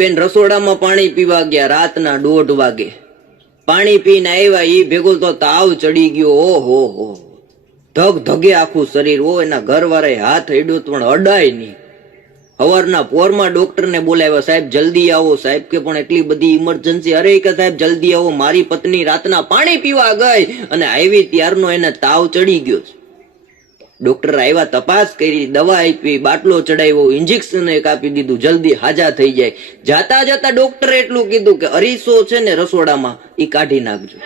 બેન રસોડામાં પાણી પીવા ગયા રાતના 1:30 વાગે. પાણી પીને આવ્યા, ઈ ભેગો તો તાવ ચડી ગયો. ઓહો હો, ધગ ધગે આખું શરીર. ઓ એના ઘરવાળાએ હાથ અડ્યો પણ અડાય નહીં. સવારના પોરમાં ડોક્ટરને બોલાવ્યા, સાહેબ જલ્દી આવો. સાહેબ કે પણ એટલી બધી ઇમરજન્સી? અરે કે સાહેબ જલ્દી આવો, મારી પત્ની રાતના પાણી પીવા ગઈ અને આવી ત્યારનો એને તાવ ચડી ગયો છે. ડોક્ટર આવ્યા, તપાસ કરી, દવા આપી, બાટલો ચડાવ્યો, ઇન્જેક્શન એક આપી દીધું, જલ્દી હાજા થઈ જાય. જાતા જતા ડોક્ટરે એટલું કીધું કે અરીસો છે ને રસોડામાં ઈ કાઢી નાખજો.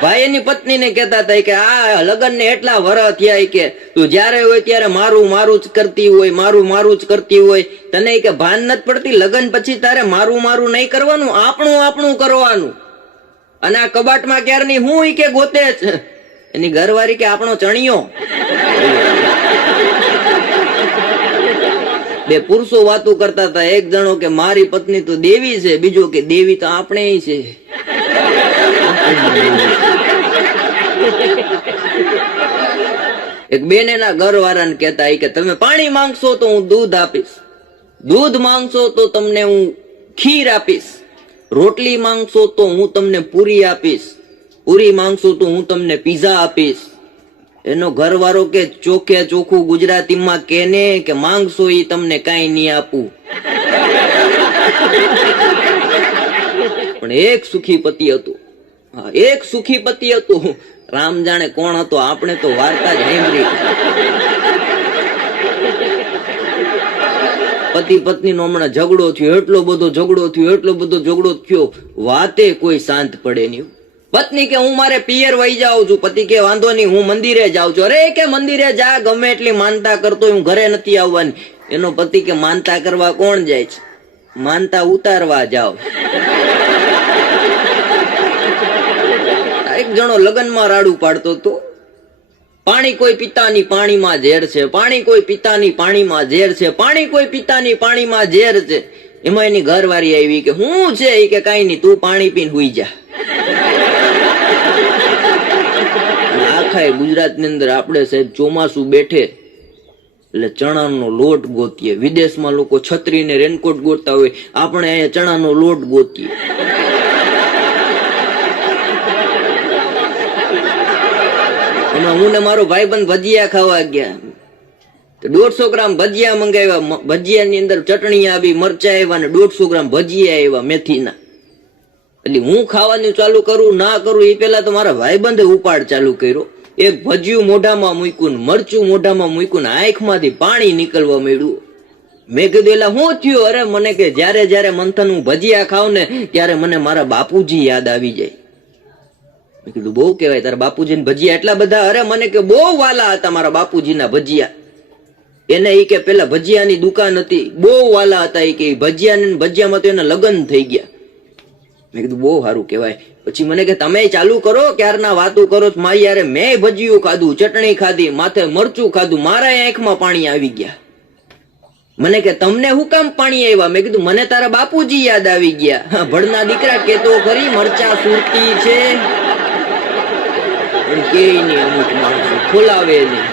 ભાઈ એની પત્નીને કહેતા હતા કે આ લગ્ન ને એટલા વરસ થયા કે તું જયારે હોય ત્યારે મારું મારું જ કરતી હોય, મારું મારું જ કરતી હોય. તને કે ભાન નથી પડતી? લગ્ન પછી તારે મારું મારું નહીં કરવાનું, આપણું આપણું કરવાનું. અને આ કબાટમાં ક્યારની હું કે ગોતે છે? એની ઘરવાળી કે આપણો ચણિયો. બે પુરુષો વાતો કરતા હતા. એક જણો કે મારી પત્ની તો દેવી છે, બીજો કે દેવી તો આપણે છે. એક બેન એના ઘરવાળાને કહેતા કે તમે પાણી માંગશો તો હું દૂધ આપીશ, દૂધ માંગશો તો તમને હું ખીર આપીશ, રોટલી માંગશો તો હું તમને પૂરી આપીશ, પૂરી માંગશો તો હું તમને પીઝા આપીશ. એનો ઘરવાળો કે ચોખ્ખે ચોખ્ખું ગુજરાતીમાં કેને કે માંગશો એ તમને કાંઈ નહીં આપું. પણ એક સુખી પતિ હતું. એક સુખી પતિ હતું. રામ જાણે કોણ હતો, આપણે તો વાર્તા જ સાંભળી. પતિ પત્ની નો હમણાં ઝઘડો થયો, એટલો બધો ઝઘડો થયો, એટલો બધો ઝઘડો થયો, વાતે કોઈ શાંત પડે નહીં. પત્ની કે હું મારે પિયર વહી જાઉં છું. પતિ કે વાંધો નહીં, હું મંદિરે જાઉં છું. અરે કે મંદિરે જા, ગમે એટલી માનતા કરતો, હું ઘરે નથી આવવાની. એનો પતિ કે માનતા કરવા કોણ જાય છે? માનતા ઉતારવા જાવ. એક જણો લગ્નમાં રાડું પાડતો હતો. પાણી કોઈ પિતાની પાણીમાં ઝેર છે, પાણી કોઈ પિતાની પાણીમાં ઝેર છે, પાણી કોઈ પિતાની પાણીમાં ઝેર છે. એમાં એની ઘરવાળી આવી કે હું છે? એ કે કાંઈ નહીં, તું પાણી પીને હુઈ જા. આખા ગુજરાતની અંદર આપણે સાહેબ ચોમાસું બેઠે એટલે ચણાનો લોટ ગોતીએ. વિદેશમાં લોકો છત્રી ને રેનકોટ ગોતતા હોય, આપણે અહીંયા ચણાનો લોટ ગોતીએ. હું ને મારો ભાઈબંધ ભજીયા ખાવા ગયા. 150 ગ્રામ ભજીયા મંગાવ્યા. ભજીયા ની અંદર ચટણી આવી, મરચા આવ્યા ને 150 ગ્રામ ભજીયા આવ્યા મેથીના. એટલે હું ખાવાનું ચાલુ કરું ના કરું એ પેલા તો મારા ભાઈબંધે ઉપાડ ચાલુ કર્યો. એક ભજીયું મોઢામાં મૂક્યું, મરચું મોઢામાં મૂક્યું ને આંખમાંથી પાણી નીકળવા માંડ્યું. મેં કીધું એલા શું થયું? અરે મને કે જયારે જયારે મંથન હું ભજીયા ખાવ ને ત્યારે મને મારા બાપુજી યાદ આવી જાય. મેં કીધું બહુ કેવાય, તારા બાપુજી ભજીયા એટલા બધા? અરે મને કે બહુ વાલા હતા મારા બાપુજીના ભજીયા. એને એ કે પેલા ભજીયાની દુકાન હતી, બહુ વાલા હતા. એ કે ભજીયામાં તો એના લગ્ન થઈ ગયા. મેં કીધું બહુ સારું કેવાય. પછી મને કે તમે ચાલુ કરો, ક્યારના વાતો કરો મારી યારે. મેં ભજીયું ખાધું, ચટણી ખાધી, માથે મરચું ખાધું, મારા આંખમાં પાણી આવી ગયા. મને કે તમને હું કામ પાણી આવ્યા? મેં કીધું મને તારા બાપુજી યાદ આવી ગયા. ભડના દીકરા કેતો ખરી મરચા સુરતી છે કે નહીં, અમુક માણસો ખોલાવે નહીં.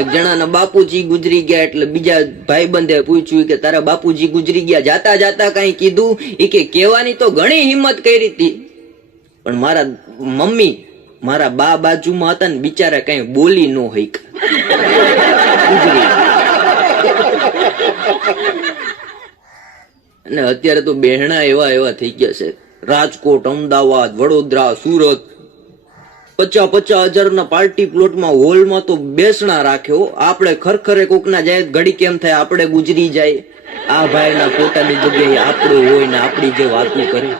એક જણાના બાપુજી ગુજરી ગયા એટલે બીજા ભાઈબંધે પૂછ્યું કે તારા બાપુજી ગુજરી ગયા, જાતા જાતા કઈ કીધું? એ કે કહેવાની તો ઘણી હિંમત કરી હતી, પણ મારા મમ્મી મારા બા બાજુમાં હતા ને બિચારા કઈ બોલી ન હોય. અને અત્યારે તો બહેણા એવા એવા થઈ ગયા છે. રાજકોટ, અમદાવાદ, વડોદરા, સુરત 50-50 હજારના પાર્ટી પ્લોટમાં હોલમાં તો બેસણા રાખ્યો. આપણે ખરખરે કોકના જાય ઘડી કેમ થાય આપણે ગુજરી જાય. આ ભાઈના પોતાની જગ્યાએ આપણું હોય ને આપણી જે વાતું કરે.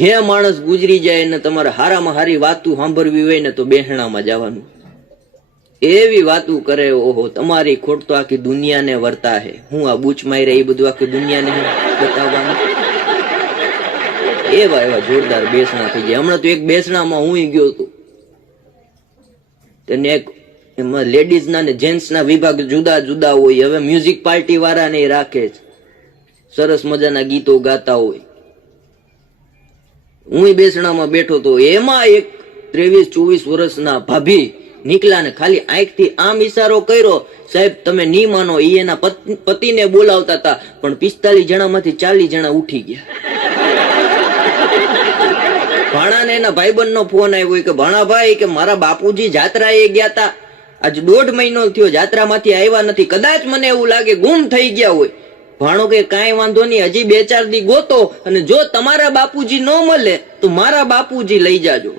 જે માણસ ગુજરી જાય ને તમારે હારામાં હારી વાતું સાંભળવી હોય ને તો બેસણામાં જવાનું. એવી વાતું કરે, ઓહો તમારી ખોટ તો આખી દુનિયાને વર્તા હે. હું આ બૂચ મારી એ બધું આખી દુનિયાને બતાવવાનું. એવા એવા જોરદાર બેસણા થઈ ગયા. હમણાં તો એક બેસણામાં હું ગયો હતો, તેને એક એમાં લેડીઝ ના ને જેન્ટ્સ ના વિભાગ જુદા જુદા હોય. હવે મ્યુઝિક પાર્ટી વાળા ને રાખે છે, સરસ મજાના ગીતો ગાતા હોય. હું બેસણામાં બેઠો તો એમાં એક 23-24 વર્ષના ભાભી નીકળ્યા ને ખાલી આંખથી આમ ઈશારો કર્યો, સાહેબ તમે નહીં માનો, એ એના પતિને બોલાવતા હતા, પણ 45 જણામાંથી 40 જણા ઉઠી ગયા. ભાણાને એના ભાઈબંધનો ફોન આવ્યો કે ભાણાભાઈ કે મારા બાપુજી જાત્રાએ ગયા હતા, આજ 1.5 મહિનો થયો જાત્રામાંથી આવ્યા નથી, કદાચ મને એવું લાગે ગુમ થઈ ગયા હોય. ભાણો કે કાંઈ વાંધો નહીં, હજી 2-4 દી ગોતો, અને જો તમારા બાપુજી ન મળે તો મારા બાપુજી લઈ જાજો.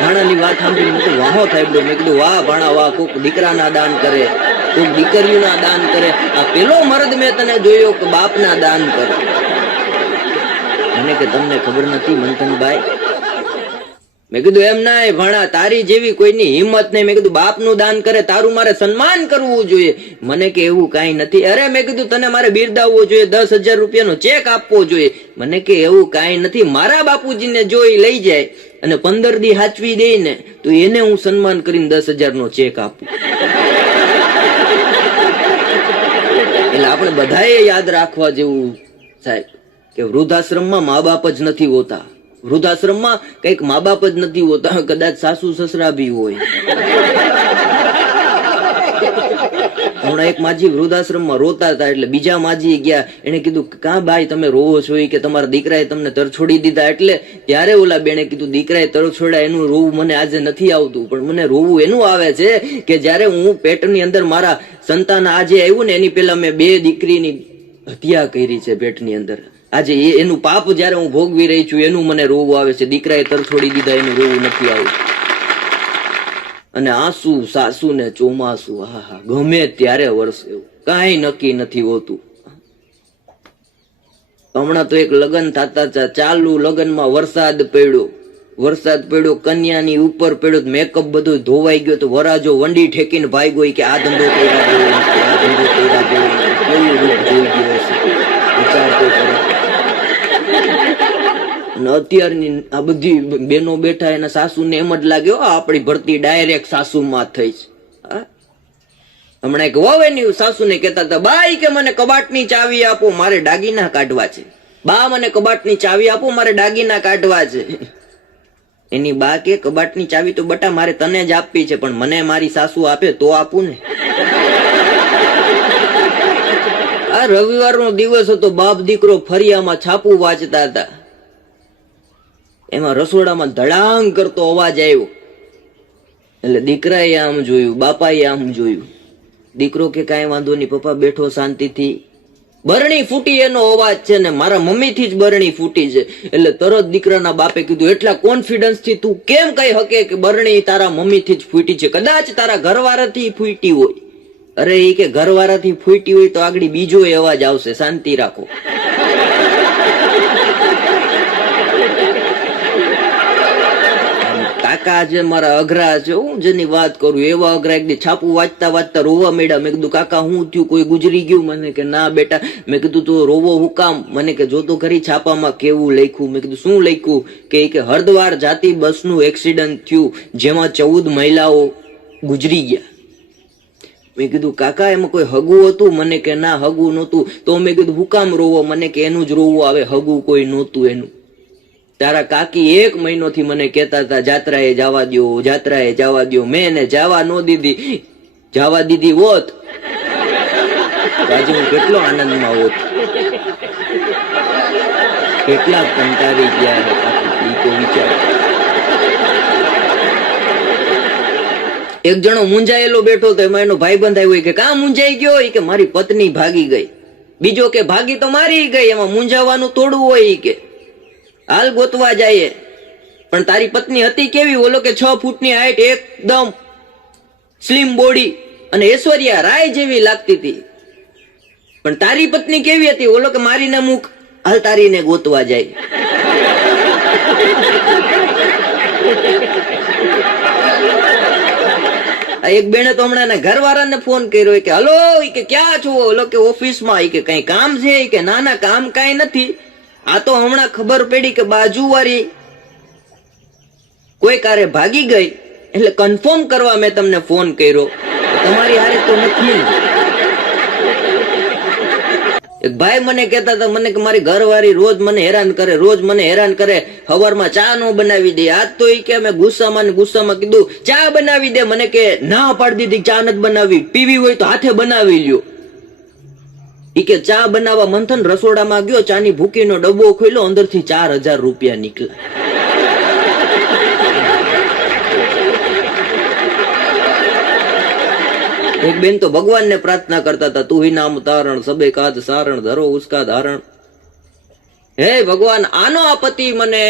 ભાણાની વાત સાંભળી મેં કીધું વાહો થાય. મેં કીધું વાહ ભાણા વાહ, કોક દીકરાના દાન કરે, કોક દીકરીઓના દાન કરે, આ પેલો મર્દ મેં તને જોયો કે બાપના દાન કરે. મને કે તમને ખબર નથી મંથનભાઈ? મેં કીધું એમ ના ભાણા, તારી જેવી કોઈની હિંમત નહીં. મેં કીધું બાપનું દાન કરે, તારું મારે સન્માન કરવું જોઈએ. મને કે એવું કાંઈ નથી. અરે મેં કીધું તને મારે બિરદાવવો જોઈએ, 10,000 રૂપિયાનો ચેક આપવો જોઈએ. મને કે એવું કાંઈ નથી, મારા બાપુજીને જો એ લઈ જાય અને 15 દી હાચવી દે ને તો એને હું સન્માન કરીને 10,000 નો ચેક આપું. એટલે આપણે બધાએ યાદ રાખવા જેવું સાહેબ કે વૃદ્ધાશ્રમમાં મા બાપ જ નથી હોતા. વૃદ્ધાશ્રમમાં કઈક મા બાપ જ નથી હોતા, કદાચ સાસુ સસરા બી હોય. હમણાં એક માજી વૃદ્ધાશ્રમમાં રોતા હતા, એટલે બીજા માજી ગયા, એને કીધું કા ભાઈ તમે રોવો છો? કે તમારા દીકરાએ તમને તરછોડી દીધા. એટલે ત્યારે ઓલા બેને કીધું દીકરાએ તરછોડ્યા એનું રોવું મને આજે નથી આવતું, પણ મને રોવું એનું આવે છે કે જયારે હું પેટની અંદર મારા સંતાન આજે આવ્યું ને એની પેલા મેં 2 દીકરીની હત્યા કરી છે પેટની અંદર. આજે એનું પાપ જયારે હું ભોગવી રહી છું એનું મને રોવું આવે છે. દીકરાએ તરછોડી દીધા એનું રોવું નથી આવતું. અને આંસુ સાસુ ને ચોમાસુ હા ગમે ત્યારે વરસે, કઈ નક્કી નથી હોતું. હમણાં તો એક લગ્ન થતા ચાલુ લગ્નમાં વરસાદ પડ્યો, કન્યાની ઉપર પડ્યો, મેકઅપ બધું ધોવાઈ ગયો, તો વરાજો વંડી ઠેકીને ભાગ્યો કે આ ધંધો કર્યા જેવો નથી, આ ધંધો કર્યા જેવો નથી. કેવું રૂપ જોઈ ગયો હશે, વિચાર તો કરો. અત્યારની આ બધી બેનો બેઠા એના સાસુને એમ જ લાગ્યો આપણી ભરતી ડાયરેક્ટ સાસુમાં થઈ છે. હમણાં એક વહુ એની સાસુને કહેતા હતા, બાઈ કે મને કબાટની ચાવી આપો, મારે દાગીના કાઢવા છે. બા મને કબાટની ચાવી આપો, મારે દાગીના કાઢવા છે. એની બા કે કબાટની ચાવી તો બટા મારે તને જ આપવી છે, પણ મને મારી સાસુ આપે તો આપું ને. આ રવિવારનો દિવસ હતો, બાપ દીકરો ફરિયામાં છાપું વાંચતા હતા. એમાં રસોડામાં ધડાંગ કરતો અવાજ આવ્યો, એટલે દીકરાએ આમ જોયું, બાપાએ આમ જોયું. દીકરો કે કાંઈ વાંધો નહીં પપ્પા, બેઠો શાંતિથી. બરણી ફૂટી એનો અવાજ છે ને મારા મમ્મી થી જ બરણી ફૂટી છે. એટલે તરત દીકરાના બાપે કીધું, એટલા કોન્ફિડન્સ થી તું કેમ કહી શકે કે બરણી તારા મમ્મી થી જ ફૂટી છે? કદાચ તારા ઘરવાળાથી ફૂટી હોય. અરે એ કે ઘરવાળાથી ફૂટી હોય તો આગળ બીજો અવાજ આવશે, શાંતિ રાખો. કાકા આજે મારા અઘરા છે, હું જેની વાત કરું એવા અઘરા. એક દી છાપું વાંચતા વાંચતા રોવા માંડ્યા. મેં કીધું કાકા હું થયું, કોઈ ગુજરી ગયું? મને કે ના બેટા. મેં કીધું તું રોવો હું કામ? મને કે જો તો ખરી છાપામાં કેવું લખ્યું. મેં કીધું શું લખ્યું? કે હરદ્વાર જાતી બસનું એક્સિડન્ટ થયું, જેમાં 14 મહિલાઓ ગુજરી ગયા. મેં કીધું કાકા એમાં કોઈ હગું હતું? મને કે ના હગું નહોતું. તો મેં કીધું હું કામ રોવો? મને કે એનું જ રોવું આવે, હગું કોઈ નહોતું એનું. તારા કાકી 1 મહિનોથી મને કહેતા હતા જાત્રાએ જવા દો, જાત્રાએ જવા દો. મેં એને જવા ન દીધી. જવા દીધી હોત આજે હું કેટલો આનંદમાં હોત, કેટલા કંટાળી ગયા તો વિચાર. એક જણો મુંજાયેલો બેઠો તો એમાં એનો ભાઈબંધ આવ્યો કે કાં મુંજાઈ ગયો? કે મારી પત્ની ભાગી ગઈ. બીજો કે ભાગી તો મારી ગઈ, એમાં મુંજાવાનું થોડું હોય. કે હાલ ગોતવા જાય. પણ તારી પત્ની હતી કેવી? ઓલો કે 6 ફૂટની હાઈટ, એકદમ સ્લિમ બોડી અને ઐશ્વર્યા રાય જેવી લાગતી હતી. પણ તારી પત્ની કેવી હતી? ઓલો કે મારીને મૂક, હાલ તારીને ગોતવા જાય. એક બેને તો હમણાં એના ઘરવાળાને ફોન કર્યો કે હલો કે ક્યાં છો? ઓલો કે ઓફિસમાં. કે કઈ કામ છે? કે ના ના કામ કઈ નથી, આ તો હમણાં ખબર પડી કે બાજુવાળી કોઈ કારે ભાગી ગઈ, એટલે કન્ફર્મ કરવા મેં તમને ફોન કર્યો. તમારી હારે તો નથી. એક ભાઈ મને કહેતા હતા, મને કે મારી ઘરવાળી રોજ મને હેરાન કરે, સવારમાં ચા નો બનાવી દે. આજ તો ઈ કે અમે ગુસ્સામાં કીધું ચા બનાવી દે, મને કે ના પાડી દીધી, ચા નથી બનાવી, પીવી હોય તો હાથે બનાવી લ્યો. ઈ કે ચા બનાવવા મંથન રસોડામાં ગયો, ચાની ભૂકીનો ડબ્બો ખોલ્યો, અંદરથી 4000 રૂપિયા નીકળ્યા. એક બેન તો ભગવાનને પ્રાર્થના કરતા હતા, તું હી નામ તારણ સબે કાજ સારણ ધરો ઉસકા ધારણ. હે ભગવાન, આનો આ પતિ મને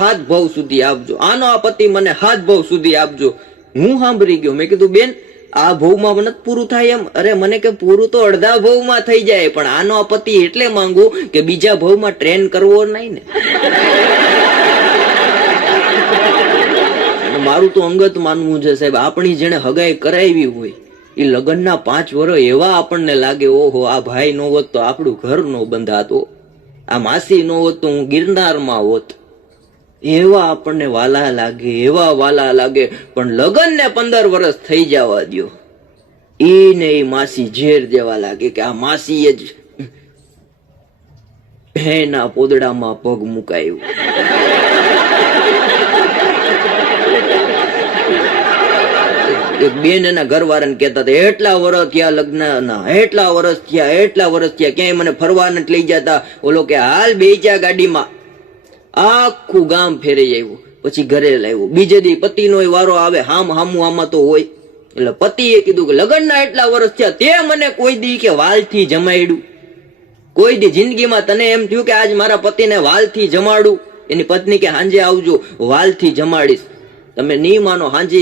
હાથ ભાવ સુધી આપજો, આનો આ પતિ મને હાથ ભાવ સુધી આપજો. હું સાંભળી ગયો, મેં કીધું બેન આ ભાવમાં મને પૂરું થાય એમ? અરે મને કે પૂરું તો અડધા ભાવમાં થઈ જાય, પણ આનો આ પતિ એટલે માંગુ કે બીજા ભાવમાં ટ્રેન કરવો નહીં ને. મારું તો અંગત માનવું છે સાહેબ, આપણી જેને હગાઈ કરાવી હોય એ લગ્નના 5 વર્ષ એવા આપણને લાગે, ઓહો આ ભાઈ નો હોત તો આપણું ઘર નો બંધાતો, આ માસી નો હોત તો હું ગિરનારમાં હોત. એવા આપણને વાલા લાગે, પણ લગ્ન ને 15 વર્ષ થઈ જવા દો, એને એ માસી ઝેર દેવા લાગે કે આ માસી જ ભેના પોદડામાં પગ મુકાયું. એક બેન એના ઘરવાળાને કહેતા હતા, એટલા વર્ષ થયા લગ્નના, એટલા વર્ષ થયા ક્યાંય મને ફરવા નથી લઈ જતા. ઓલો કે હાલ બે જા ગાડીમાં. આખું ગામ ફેરી આવ્યું, પછી ઘરે લાવ્યો. બીજે દી પતિનો વારો આવે, આમાં તો હોય. એટલે પતિએ કીધું કે લગ્નના એટલા વર્ષ થયા, તે મને કોઈ દી કે વાલથી જમાડ્યું? કોઈ દી જિંદગીમાં તને એમ થયું કે આજ મારા પતિને વાલથી જમાડું? એની પત્ની કે હાંજે આવજો, વાલથી જમાડીશ. તમે નહીં માનો, હાંજે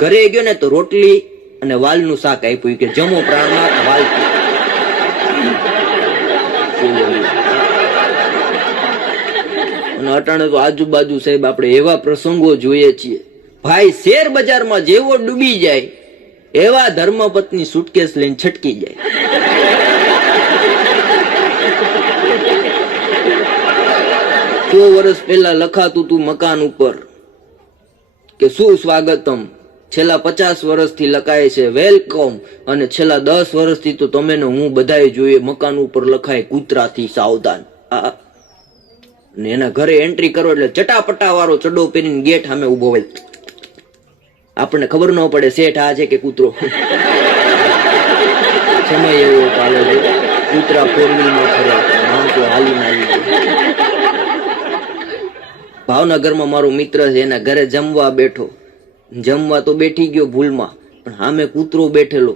ઘરે ગયો ને તો રોટલી અને વાલનું શાક આપ્યું, કે જમો પ્રાણનાથ વાલથી. અને અટાણે તો આજુબાજુ સાહેબ આપણે એવા પ્રસંગો જોઈએ છીએ, ભાઈ શેર બજારમાં જેવો ડૂબી જાય એવા ધર્મપત્ની સુટકેસ લઈને છટકી જાય. 100 વર્ષ પહેલા લખાતું તું મકાન ઉપર કે સુસ્વાગતમ, છેલ્લા 50 વર્ષથી લખાય છે વેલકમ, અને છેલ્લા 10 વર્ષથી તો તમે ને હું બધાએ જોઈએ મકાન ઉપર લખાય કૂતરાથી સાવધાન. ને એના ઘરે એન્ટ્રી કરો એટલે ચટાપટા વાળો ચડ્ડો પહેરીને ગેટ સામે ઉભો હોય, આપણને ખબર ન પડે શેઠ આ છે કે કૂતરો. સમય એવો ચાલે છે, કૂતરા 4-wheelમાં ફરે, માણસો હાલીને આવી જાય. ભાવનગરમાં મારો મિત્ર છે, એના ઘરે જમવા તો બેઠી ગયો ભૂલમાં, પણ સામે કૂતરો બેઠેલો.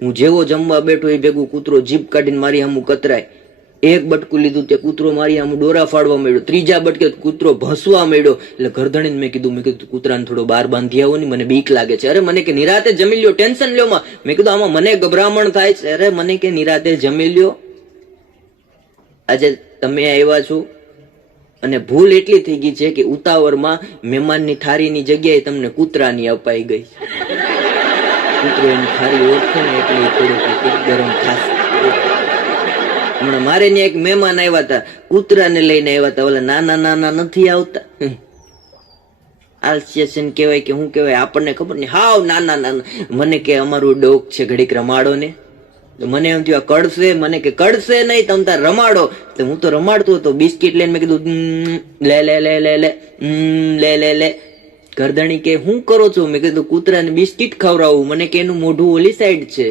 હું જેવો જમવા બેઠો એ ભેગું કૂતરો જીભ કાઢીને મારી સામું કતરાય. એક બટકું લીધું તે કૂતરો મારી સામું ડોરા ફાડવા માંડ્યો, ત્રીજા બટકે કૂતરો ભસવા માંડ્યો. એટલે ઘરધણીને મેં કીધું કૂતરાને થોડો બહાર બાંધી આવો ને, મને બીક લાગે છે. અરે મને કે નિરાતે જમી લ્યો, ટેન્શન લ્યો માં. મેં કીધું આમાં મને ગભરામણ થાય છે. અરે મને કે નિરાતે જમી લ્યો, આજે તમે આવ્યા છો. અને ભૂલ એટલી થઈ ગઈ છે કે ઉતાવળમાં મહેમાનની થાળીની જગ્યાએ તમને કૂતરાની અપાઈ ગઈ. કૂતરો એની થાળી ઓળખે ને એટલે થોડુંક ગરમ ખાસ. હમણાં મારે ત્યાં એક મહેમાન આવ્યા હતા, કૂતરાને લઈને આવ્યા હતા. ઓલા નાના નથી આવતા, આલ્સિયન કહેવાય કે શું કહેવાય આપણને ખબર નહીં, હાવ નાના. મને કે અમારું ડોગ છે, ઘડીક રમાડો ને. મને એમ થયું કડશે, મને કે કડશે નહીં, તમે તાર રમાડો. તો હું તો રમાડતો હતો, બિસ્કીટ લઈને મેં કીધું લે લે લે લે લે લે લે લે. ગરદણી કે શું કરો છો? મેં કીધું કૂતરાને બિસ્કીટ ખવડાવું. મને કે એનું મોઢું ઓલી સાઈડ છે.